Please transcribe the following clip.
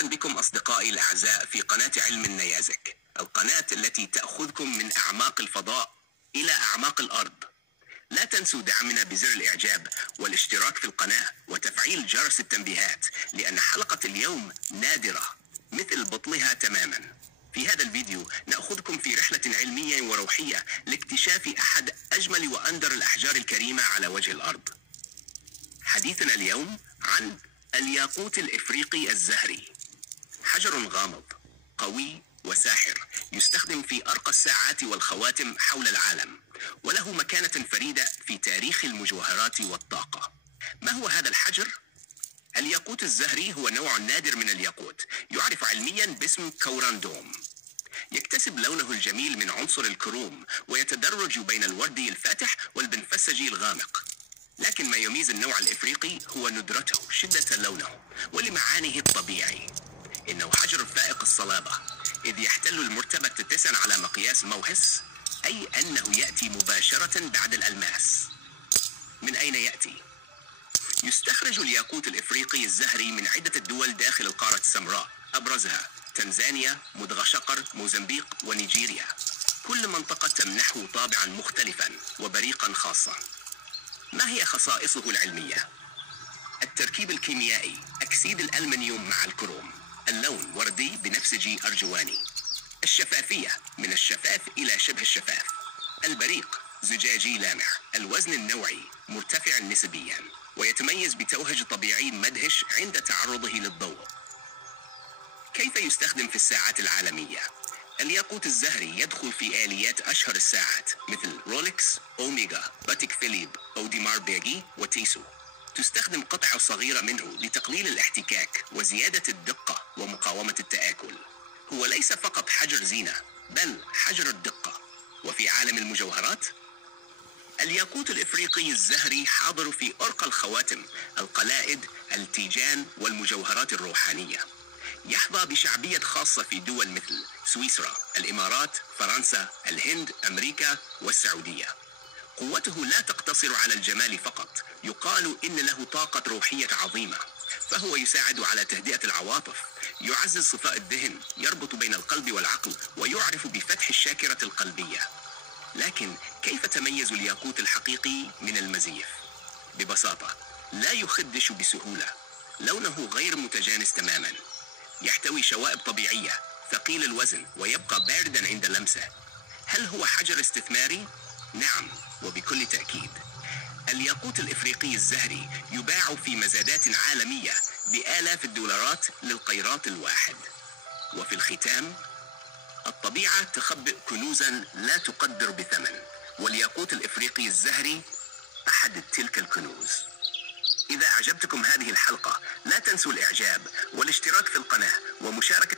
مرحبا بكم أصدقائي الأعزاء في قناة علم النيازك، القناة التي تأخذكم من أعماق الفضاء إلى أعماق الأرض. لا تنسوا دعمنا بزر الإعجاب والاشتراك في القناة وتفعيل جرس التنبيهات، لأن حلقة اليوم نادرة مثل بطلها تماما. في هذا الفيديو نأخذكم في رحلة علمية وروحية لاكتشاف أحد أجمل وأندر الأحجار الكريمة على وجه الأرض. حديثنا اليوم عن الياقوت الإفريقي الزهري، حجر غامض قوي وساحر يستخدم في أرقى الساعات والخواتم حول العالم، وله مكانة فريدة في تاريخ المجوهرات والطاقة. ما هو هذا الحجر؟ الياقوت الزهري هو نوع نادر من الياقوت، يعرف علميا باسم كوراندوم. يكتسب لونه الجميل من عنصر الكروم ويتدرج بين الوردي الفاتح والبنفسجي الغامق. لكن ما يميز النوع الإفريقي هو ندرته، شدة لونه ولمعانه الطبيعي. إنه حجر فائق الصلابة، إذ يحتل المرتبة 9 على مقياس موهس، أي أنه يأتي مباشرة بعد الألماس. من أين يأتي؟ يستخرج الياقوت الإفريقي الزهري من عدة الدول داخل القارة السمراء، أبرزها تنزانيا، مدغشقر، موزمبيق ونيجيريا. كل منطقة تمنحه طابعا مختلفا وبريقا خاصا. ما هي خصائصه العلمية؟ التركيب الكيميائي: أكسيد الألمنيوم مع الكروم. اللون وردي بنفسجي أرجواني. الشفافية: من الشفاف إلى شبه الشفاف. البريق: زجاجي لامع. الوزن النوعي: مرتفع نسبيا، ويتميز بتوهج طبيعي مدهش عند تعرضه للضوء. كيف يستخدم في الساعات العالمية؟ الياقوت الزهري يدخل في آليات أشهر الساعات مثل رولكس، أوميغا، باتيك فيليب، أوديمار بيجي وتيسو. تستخدم قطعة صغيرة منه لتقليل الاحتكاك وزيادة الدقة ومقاومة التآكل. هو ليس فقط حجر زينة، بل حجر الدقة. وفي عالم المجوهرات، الياقوت الإفريقي الزهري حاضر في أرقى الخواتم، القلائد، التيجان والمجوهرات الروحانية. يحظى بشعبية خاصة في دول مثل سويسرا، الإمارات، فرنسا، الهند، أمريكا والسعودية. قوته لا تقتصر على الجمال فقط، يقال إن له طاقة روحية عظيمة، فهو يساعد على تهدئة العواطف، يعزز صفاء الذهن، يربط بين القلب والعقل، ويعرف بفتح الشاكرة القلبية. لكن كيف تميز الياقوت الحقيقي من المزيف؟ ببساطة، لا يخدش بسهولة. لونه غير متجانس تماما. يحتوي شوائب طبيعية، ثقيل الوزن، ويبقى باردا عند لمسه. هل هو حجر استثماري؟ نعم، وبكل تأكيد. الياقوت الإفريقي الزهري يباع في مزادات عالمية بآلاف الدولارات للقيراط الواحد. وفي الختام، الطبيعة تخبئ كنوزا لا تقدر بثمن، والياقوت الإفريقي الزهري أحد تلك الكنوز. إذا أعجبتكم هذه الحلقة لا تنسوا الإعجاب والاشتراك في القناة ومشاركة